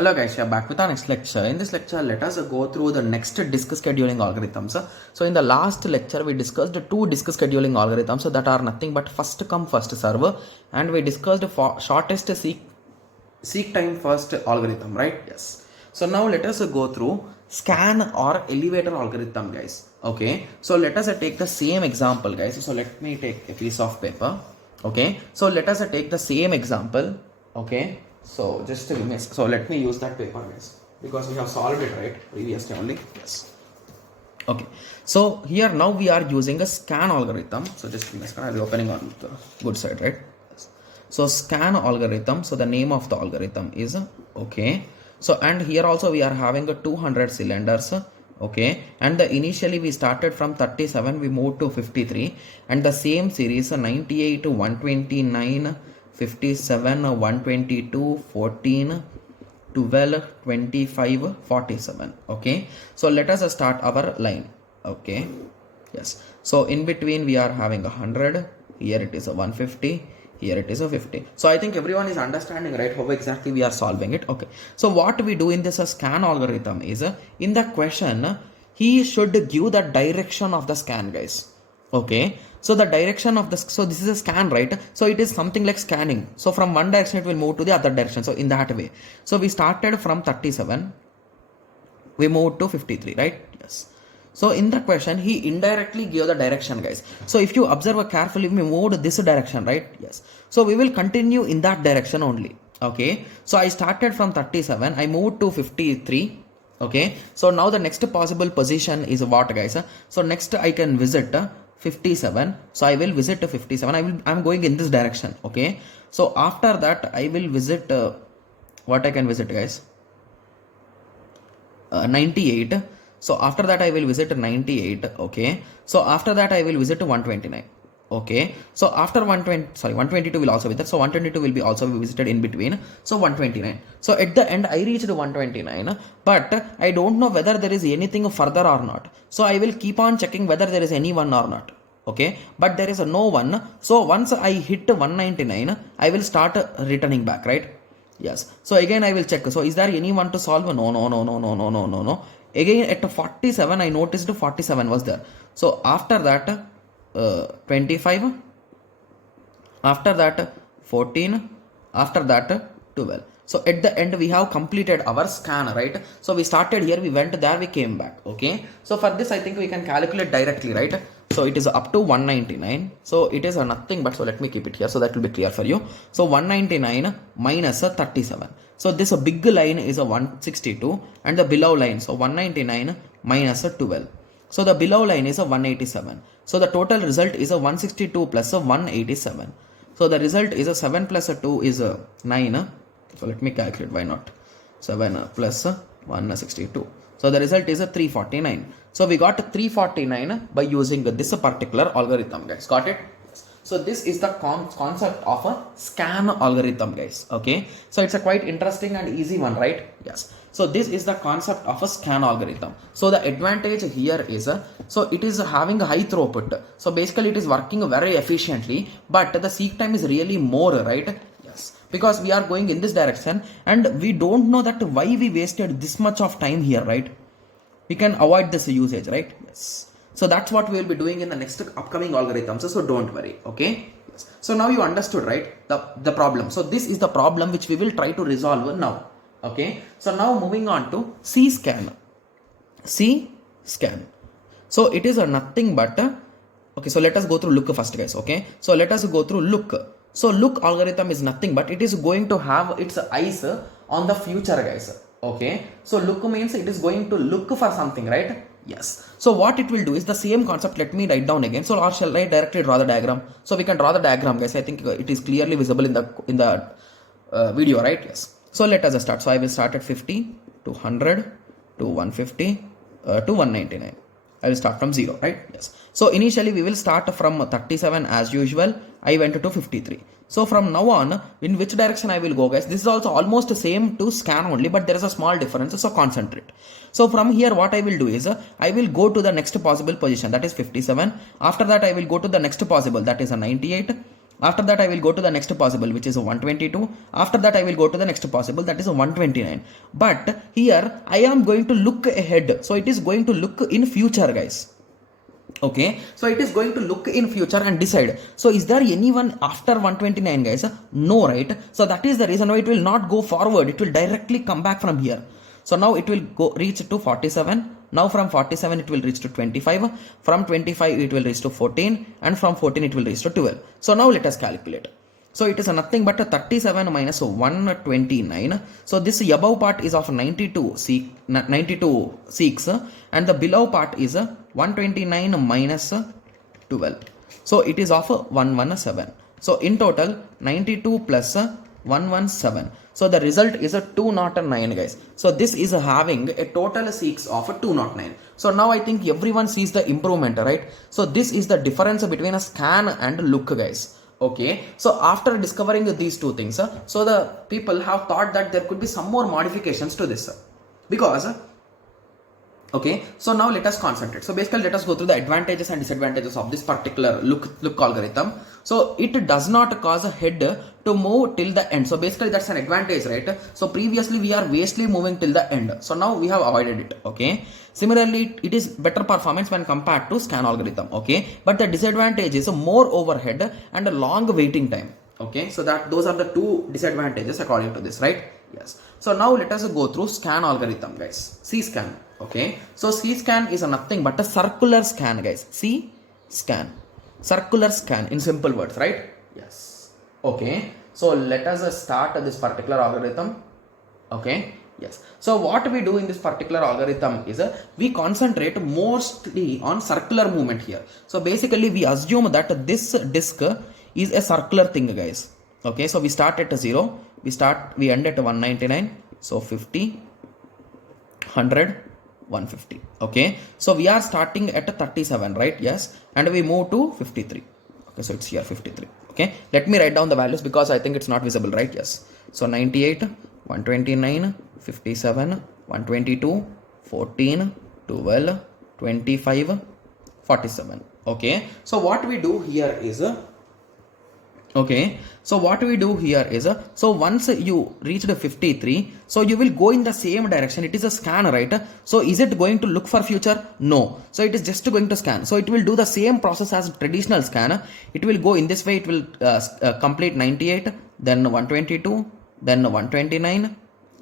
Hello guys, we are back with our next lecture. In this lecture, let us go through the next disk scheduling algorithms. So in the last lecture, we discussed two disk scheduling algorithms that are nothing but first come first serve, and we discussed shortest seek time first algorithm, right? Yes. So now let us go through scan or elevator algorithm, guys. Okay. So let us take the same example, guys. So let me take a piece of paper. Okay. So let us take the same example. Okay. So just give me, so let me use that paper, guys, because we have solved it right previously only. Yes. Okay. So here now we are using a scan algorithm. So just give me a second. I'll be opening on the good side, right? Yes. So scan algorithm. So the name of the algorithm is okay. So and here also we are having a 200 cylinders. Okay, and the initially we started from 37, we moved to 53, and the same series 98 to 129, 57, 122, 14, 12, 25, 47. Okay, so let us start our line. Okay, yes, so in between we are having 100, here it is a 150, here it is a 50. So I think everyone is understanding, right, how exactly we are solving it. Okay, so what we do in this scan algorithm is in the question he should give the direction of the scan, guys. Okay, so the direction of the, so this is a scan, right? So it is something like scanning. So from one direction it will move to the other direction. So in that way, so we started from 37, we moved to 53, right? Yes. So in the question, he indirectly gave the direction, guys. So if you observe carefully, we moved this direction, right? Yes. So we will continue in that direction only. Okay. So I started from 37, I moved to 53. Okay. So now the next possible position is what, guys? So next I can visit 57. So I will visit 57. I'm going in this direction. Okay. So after that, I will visit what I can visit, guys? 98. So after that I will visit 98. Okay, so after that I will visit 129. Okay, so after 122 will also be there. So 122 will be also be visited in between. So 129. So at the end I reached 129, but I don't know whether there is anything further or not. So I will keep on checking whether there is any one or not. Okay, but there is no one. So once I hit 199, I will start returning back, right? Yes. So again I will check. So is there anyone to solve? No. Again at 47 I noticed 47 was there. So after that 25, after that 14, after that 12. So at the end we have completed our scan, right? So we started here, we went there, we came back. Okay. So for this I think we can calculate directly, right? So it is up to 199. So it is nothing but, so let me keep it here so that will be clear for you. So 199 minus 37. So this big line is a 162 and the below line, so 199 minus 12. So the below line is a 187. So the total result is a 162 plus a 187. So the result is a 7 plus a 2 is a 9. So let me calculate, why not? 7 plus 162. So the result is a 349. So we got 349 by using this particular algorithm, guys. Got it? So this is the concept of a scan algorithm, guys. Okay. So it's a quite interesting and easy one, right? Yes. So this is the concept of a scan algorithm. So the advantage here is, so it is having a high throughput. So basically it is working very efficiently, but the seek time is really more, right? Yes. Because we are going in this direction and we don't know that why we wasted this much of time here, right? We can avoid this usage, right? Yes. So that's what we will be doing in the next upcoming algorithms. So don't worry. Okay. Yes. So now you understood, right? The problem. So this is the problem which we will try to resolve now. Okay. So now moving on to C-scan. C-scan. So it is nothing but, okay. So let us go through look first, guys. Okay. So let us go through look. So look algorithm is nothing but it is going to have its eyes on the future, guys. Okay. So look means it is going to look for something, right? Yes. So what it will do is the same concept. Let me write down again. So or shall I directly draw the diagram? So we can draw the diagram, guys. I think it is clearly visible in the video, right? Yes. So let us start. So I will start at 50 to 100 to 150 to 199. I will start from 0, right? Yes. So initially we will start from 37 as usual. I went to 53. So from now on, in which direction I will go, guys? This is also almost same to scan only, but there is a small difference. So concentrate. So from here, what I will do is I will go to the next possible position, that is 57. After that, I will go to the next possible, that is a 98. After that I will go to the next possible, which is 122. After that I will go to the next possible, that is 129. But here I am going to look ahead, so it is going to look in future, guys. Okay, so it is going to look in future and decide. So is there anyone after 129, guys? No, right? So that is the reason why it will not go forward, it will directly come back from here. So now it will go reach to 47. Now from 47 it will reach to 25. From 25 it will reach to 14, and from 14 it will reach to 12. So now let us calculate. So it is nothing but a 37 minus 129. So this above part is of 92 seeks, and the below part is 129 minus 12. So it is of 117. So in total 92 plus 117. So the result is a 209, guys. So this is having a total seeks of 209. So now I think everyone sees the improvement, right? So this is the difference between a scan and look, guys. Okay, so after discovering these two things, so the people have thought that there could be some more modifications to this, because okay, so now let us concentrate. So basically let us go through the advantages and disadvantages of this particular look algorithm. So it does not cause a head to move till the end. So basically that's an advantage, right? So previously we are vastly moving till the end, so now we have avoided it. Okay, similarly it is better performance when compared to scan algorithm. Okay, but the disadvantage is more overhead and a long waiting time. Okay, so that those are the two disadvantages according to this, right? Yes. So now let us go through scan algorithm, guys. C-scan. Okay, so C-scan is nothing but a circular scan, guys. C-scan, circular scan in simple words, right? Yes. Okay, so let us start this particular algorithm. Okay, yes. So what we do in this particular algorithm is we concentrate mostly on circular movement here. So basically we assume that this disk is a circular thing, guys. Okay, so we start at 0, we end at 199, so 50, 100, 150. Okay, so we are starting at 37, right? Yes, and we move to 53. Okay, so it's here 53. Okay, let me write down the values because I think it's not visible, right? Yes, so 98, 129, 57, 122, 14, 12, 25, 47. Okay, so what we do here is okay, so what we do here is so once you reach the 53, so you will go in the same direction. It is a scan, right? So is it going to look for future? No, so it is just going to scan. So it will do the same process as traditional scan. It will go in this way. It will complete 98, then 122, then 129,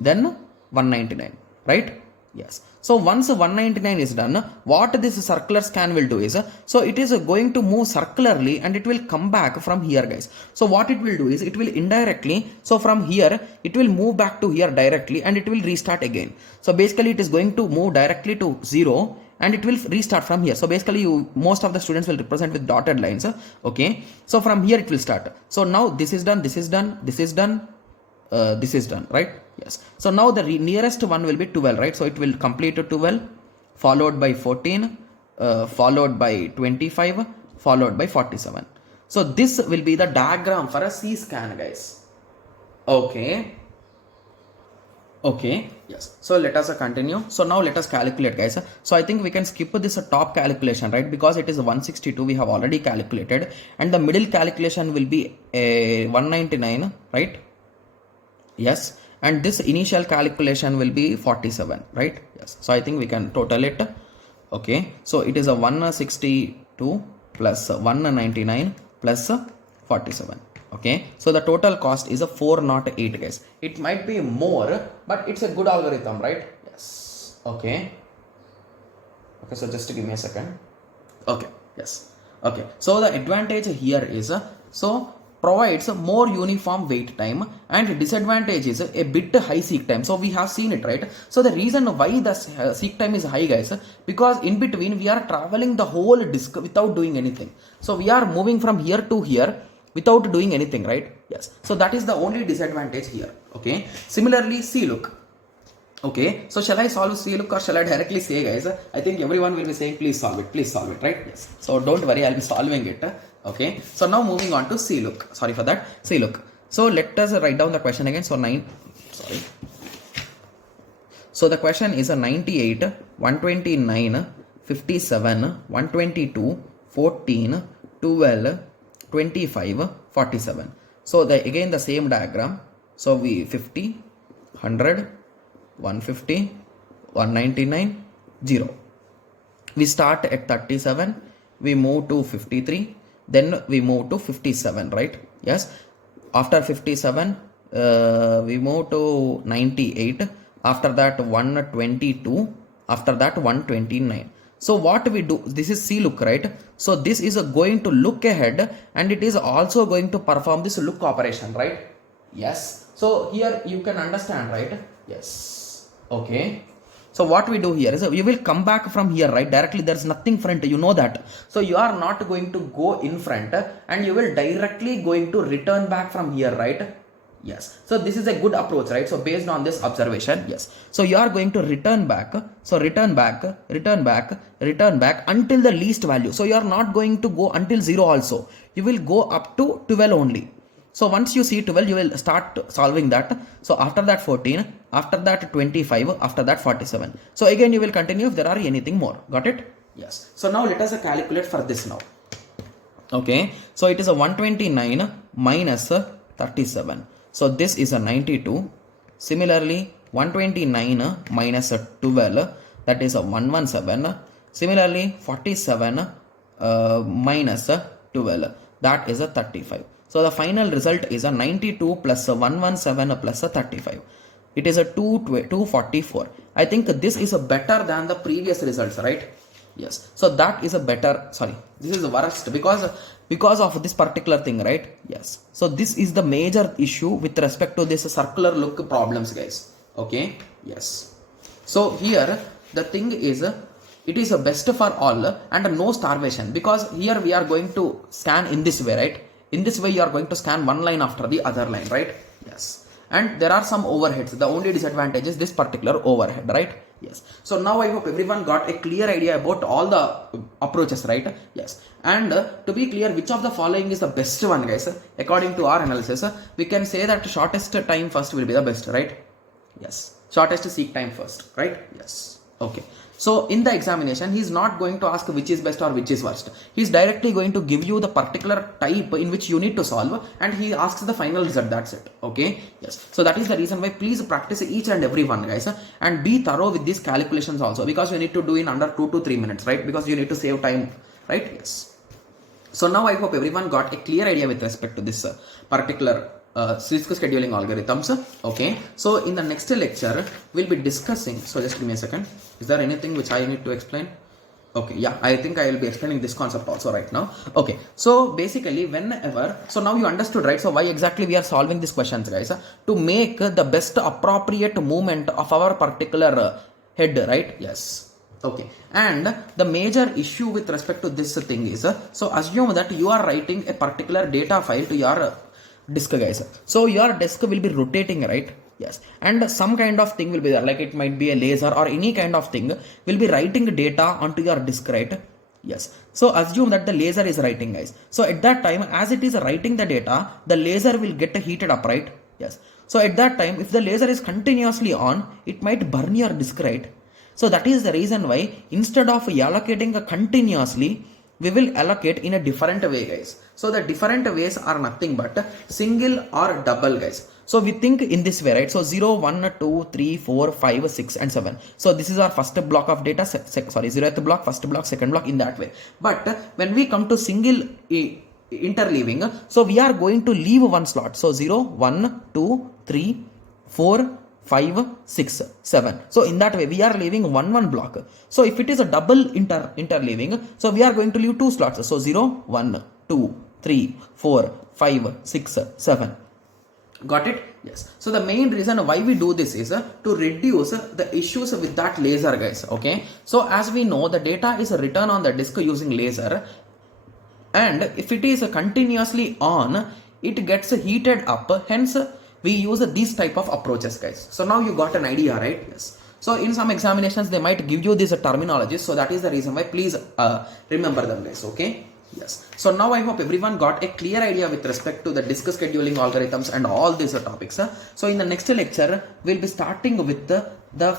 then 199, right? Yes. So once 199 is done, what this circular scan will do is, so it is going to move circularly and it will come back from here, guys. So what it will do is, it will indirectly, so from here it will move back to here directly and it will restart again. So basically it is going to move directly to 0 and it will restart from here. So basically most of the students will represent with dotted lines. Okay, so from here it will start. So now this is done, this is done, this is done, this is done, right? Yes. So now the nearest one will be 12, right? So it will complete to 12, followed by 14, followed by 25, followed by 47. So this will be the diagram for a C-scan, guys. Okay. Okay, yes. So let us continue. So now let us calculate, guys. So I think we can skip this top calculation, right? Because it is 162, we have already calculated, and the middle calculation will be 199, right? Yes, and this initial calculation will be 47, right? Yes, so I think we can total it. Okay, so it is a 162 plus 199 plus 47. Okay, so the total cost is a 408, guys. It might be more, but it's a good algorithm, right? Yes. Okay, okay, so just give me a second. Okay, yes. Okay, so the advantage here is so provides a more uniform wait time, and disadvantage is a bit high seek time. So we have seen it, right? So the reason why the seek time is high, guys, because in between we are traveling the whole disk without doing anything. So we are moving from here to here without doing anything, right? Yes. So that is the only disadvantage here. Okay. Similarly, C-look. Okay, so shall I solve C-look or shall I directly say, guys? I think everyone will be saying please solve it, right? Yes. So don't worry, I'll be solving it. Okay, so now moving on to C-look. Sorry for that. C-look. So let us write down the question again. So So the question is a 98, 129, 57, 122, 14, 12, 25, 47. So again the same diagram. So we 50, 100, 150, 199, 0. We start at 37, we move to 53, then we move to 57, right? Yes. After 57, we move to 98. After that 122. After that 129. So what we do, this is C look, right? So this is going to look ahead and it is also going to perform this look operation, right? Yes. So here you can understand, right? Yes. Okay. So what we do here is you will come back from here, right? Directly, there's nothing front, you know that. So you are not going to go in front and you will directly going to return back from here, right? Yes. So this is a good approach, right? So based on this observation, yes. So you are going to return back. So return back until the least value. So you are not going to go until 0 also. You will go up to 12 only. So once you see 12, you will start solving that. So after that 14, after that 25, after that 47. So again you will continue if there are anything more. Got it? Yes. So now let us calculate for this now. Okay. So it is a 129 minus 37. So this is a 92. Similarly, 129 minus 12, that is a 117. Similarly, 47 minus 12, that is a 35. So the final result is a 92 plus a 117 plus a 35. It is a 244. I think this is a better than the previous results, right? Yes. So that is a better, sorry, this is the worst because of this particular thing, right? Yes. So this is the major issue with respect to this circular look problems, guys. Okay. Yes. So here the thing is, it is a best for all and no starvation, because here we are going to scan in this way, right? In this way you are going to scan one line after the other line, right? Yes. And there are some overheads. The only disadvantage is this particular overhead, right? Yes. So now I hope everyone got a clear idea about all the approaches, right? Yes. And to be clear, which of the following is the best one, guys? According to our analysis, we can say that shortest time first will be the best, right? Yes. Shortest seek time first, right? Yes. Okay. So in the examination, he is not going to ask which is best or which is worst. He is directly going to give you the particular type in which you need to solve, and he asks the final result. That's it. Okay. Yes. So that is the reason why please practice each and every one, guys, and be thorough with these calculations also, because you need to do in under 2 to 3 minutes, right? Because you need to save time, right? Yes. So now I hope everyone got a clear idea with respect to this particular risk scheduling algorithms. Okay, so in the next lecture we'll be discussing, so just give me a second, is there anything which I need to explain? Okay, yeah, I think I will be explaining this concept also right now. Okay, so basically whenever, so now you understood, right? So why exactly we are solving these questions, guys? To make the best appropriate movement of our particular head, right? Yes. Okay, and the major issue with respect to this thing is, so assume that you are writing a particular data file to your disk, guys. So your disk will be rotating, right? Yes. And some kind of thing will be there, like it might be a laser or any kind of thing will be writing data onto your disk, right? Yes. So assume that the laser is writing, guys. So at that time, as it is writing the data, the laser will get heated up, right? Yes. So at that time, if the laser is continuously on, it might burn your disk, right? So that is the reason why instead of allocating continuously, we will allocate in a different way, guys. So the different ways are nothing but single or double, guys. So we think in this way, right? So 0, 1, 2, 3, 4, 5, 6 and 7. So this is our first block of data, zeroth block, first block, second block, in that way. But when we come to single interleaving, so we are going to leave one slot. So 0, 1, 2, 3, 4, 5, 6, 7. So in that way we are leaving one block. So if it is a double interleaving, so we are going to leave two slots. So 0, 1, 2, 3, 4, 5, 6, 7. Got it? Yes. So the main reason why we do this is to reduce the issues with that laser, guys. Okay. So as we know, the data is written on the disk using laser, and if it is continuously on, it gets heated up. Hence we use these type of approaches, guys. So now you got an idea, right? Yes. So in some examinations they might give you these terminologies. So that is the reason why please remember them, guys. Okay. Yes. So now I hope everyone got a clear idea with respect to the disk scheduling algorithms and all these topics. So in the next lecture, we'll be starting with the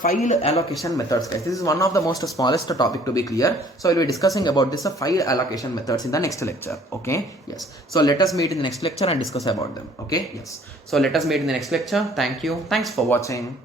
file allocation methods, guys. This is one of the most smallest topic to be clear. So we'll be discussing about this file allocation methods in the next lecture. Okay. Yes. So let us meet in the next lecture and discuss about them. Okay. Yes. So let us meet in the next lecture. Thank you. Thanks for watching.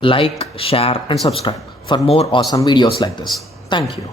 Like, share and subscribe for more awesome videos like this. Thank you.